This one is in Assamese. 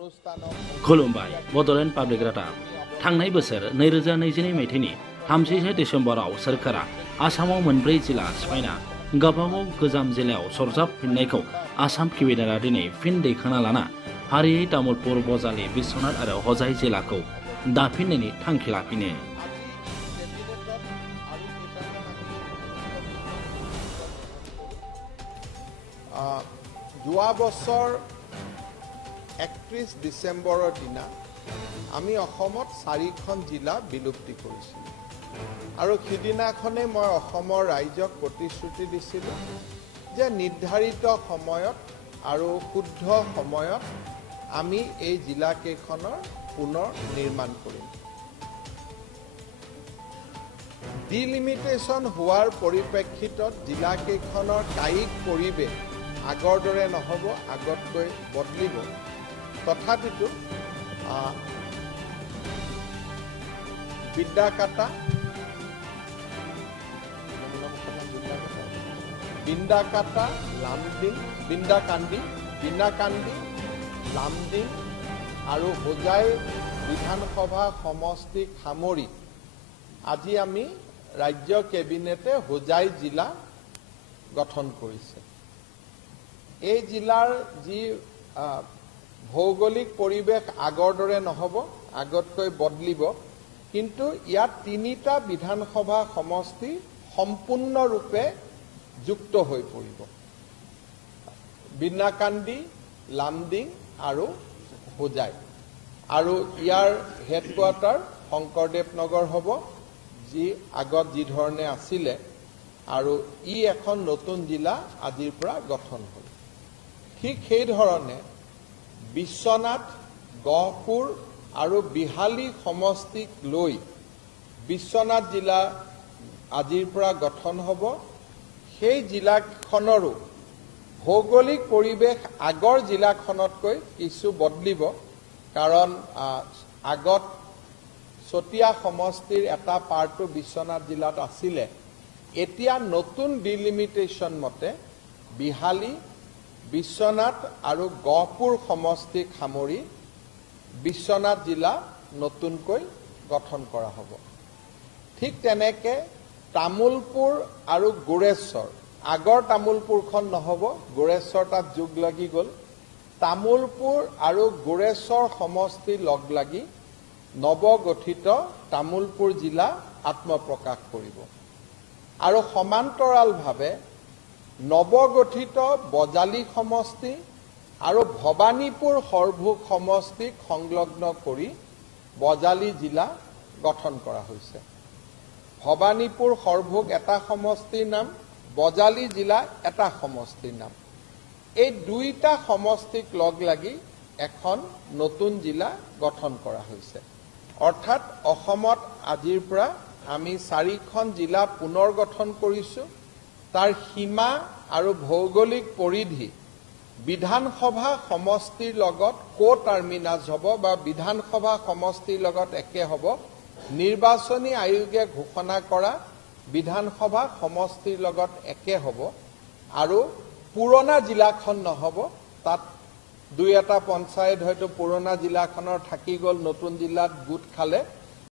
खुलुमबाय बड'लेण्ड पाब्लिक रादाब थांनाय बोसोर 2022 मायथाइनि 31 डिसेम्बराव सोरखारा आसामाव मोनब्रै जिल्ला सिफायना गावबागाव गोजाम जिल्लायाव सरजाबफिननायखौ आसाम केबिनेटआ दिनै फिन दैखांना लाना फारियै तामुलपुर, बजालि, बिश्वनाथ आरो हजाइ जिल्लाखौ दाफिननायनि थांखि लाफिनो। যোৱা বছৰ 31 ডিসেম্বৰৰ দিনা আমি অসমত 4খন জিলা বিলুপ্তি কৰিছিলোঁ আৰু সিদিনাখনে মই অসমৰ ৰাইজক প্ৰতিশ্ৰুতি দিছিলোঁ যে নিৰ্ধাৰিত সময়ত আৰু শুদ্ধ সময়ত আমি এই জিলাকেইখনৰ পুনৰ নিৰ্মাণ কৰিম। ডিলিমিটেশ্যন হোৱাৰ পৰিপ্ৰেক্ষিতত জিলাকেইখনৰ কায়িক পৰিৱেশ আগৰ দৰে নহ'ব, আগতকৈ বদলিব। তথাপিতো বিন্দাকান্দি, লামডিং আৰু হোজাই বিধানসভা সমষ্টিক সামৰি আজি আমি ৰাজ্য কেবিনেটে হোজাই জিলা গঠন কৰিছে। এই জিলাৰ যি ভৌগোলিক পৰিৱেশ আগৰ দৰে নহ'ব, আগতকৈ বদলিব, কিন্তু ইয়াত 3টা বিধানসভা সমষ্টি সম্পূৰ্ণৰূপে যুক্ত হৈ পৰিব। বিন্দাকান্দি, লামডিং আৰু হোজাই, আৰু ইয়াৰ হেডকোৱাৰ্টাৰ শংকৰদেৱ নগৰ হ'ব, যি আগত যি ধৰণে আছিলে, আৰু ই এখন নতুন জিলা আজিৰ পৰা গঠন হ'ল। ঠিক সেই ধৰণে বিশ্বনাথ, গহপুৰ আৰু বিহালী সমষ্টিক লৈ বিশ্বনাথ জিলা আজিৰ পৰা গঠন হ'ব। সেই জিলাখনৰো ভৌগোলিক পৰিৱেশ আগৰ জিলাখনতকৈ কিছু বদলিব, কাৰণ আগত চতিয়া সমষ্টিৰ এটা পাৰ্টো বিশ্বনাথ জিলাত আছিলে। এতিয়া নতুন ডিলিমিটেশ্যন মতে বিহালী, বিশ্বনাথ আৰু গহপুৰ সমষ্টিক সামৰি বিশ্বনাথ জিলা নতুনকৈ গঠন কৰা হ'ব। ঠিক তেনেকে তামুলপুৰ আৰু গোৰেশ্বৰ, আগৰ তামুলপুৰখন নহ'ব, গোৰেশ্বৰ তাত যোগ লাগি গ'ল। তামুলপুৰ আৰু গোৰেশ্বৰ সমষ্টি লগ লাগি নৱগঠিত তামুলপুৰ জিলা আত্মপ্ৰকাশ কৰিব, আৰু সমান্তৰালভাৱে নৱগঠিত বজালী সমষ্টি আৰু ভৱানীপুৰ সৰভোগ সমষ্টিক সংলগ্ন কৰি বজালী জিলা গঠন কৰা হৈছে। ভৱানীপুৰ সৰভোগ এটা সমষ্টিৰ নাম, বজালী জিলা এটা সমষ্টিৰ নাম। এই 2টা সমষ্টিক লগ লাগি এখন নতুন জিলা গঠন কৰা হৈছে। অৰ্থাৎ অসমত আজিৰ পৰা আমি 4খন জিলা পুনৰ গঠন কৰিছোঁ। তাৰ সীমা আৰু ভৌগোলিক পৰিধি বিধানসভা সমষ্টিৰ লগত টাৰ্মিনাছ হ'ব বা বিধানসভা সমষ্টিৰ লগত একে হ'ব। নিৰ্বাচনী আয়োগে ঘোষণা কৰা বিধানসভা সমষ্টিৰ লগত একে হ'ব, আৰু পুৰণা জিলাখন নহ'ব। তাত 2-এটা পঞ্চায়ত হয়তো পুৰণা জিলাখনৰ থাকি গ'ল, নতুন জিলাত গোট খালে,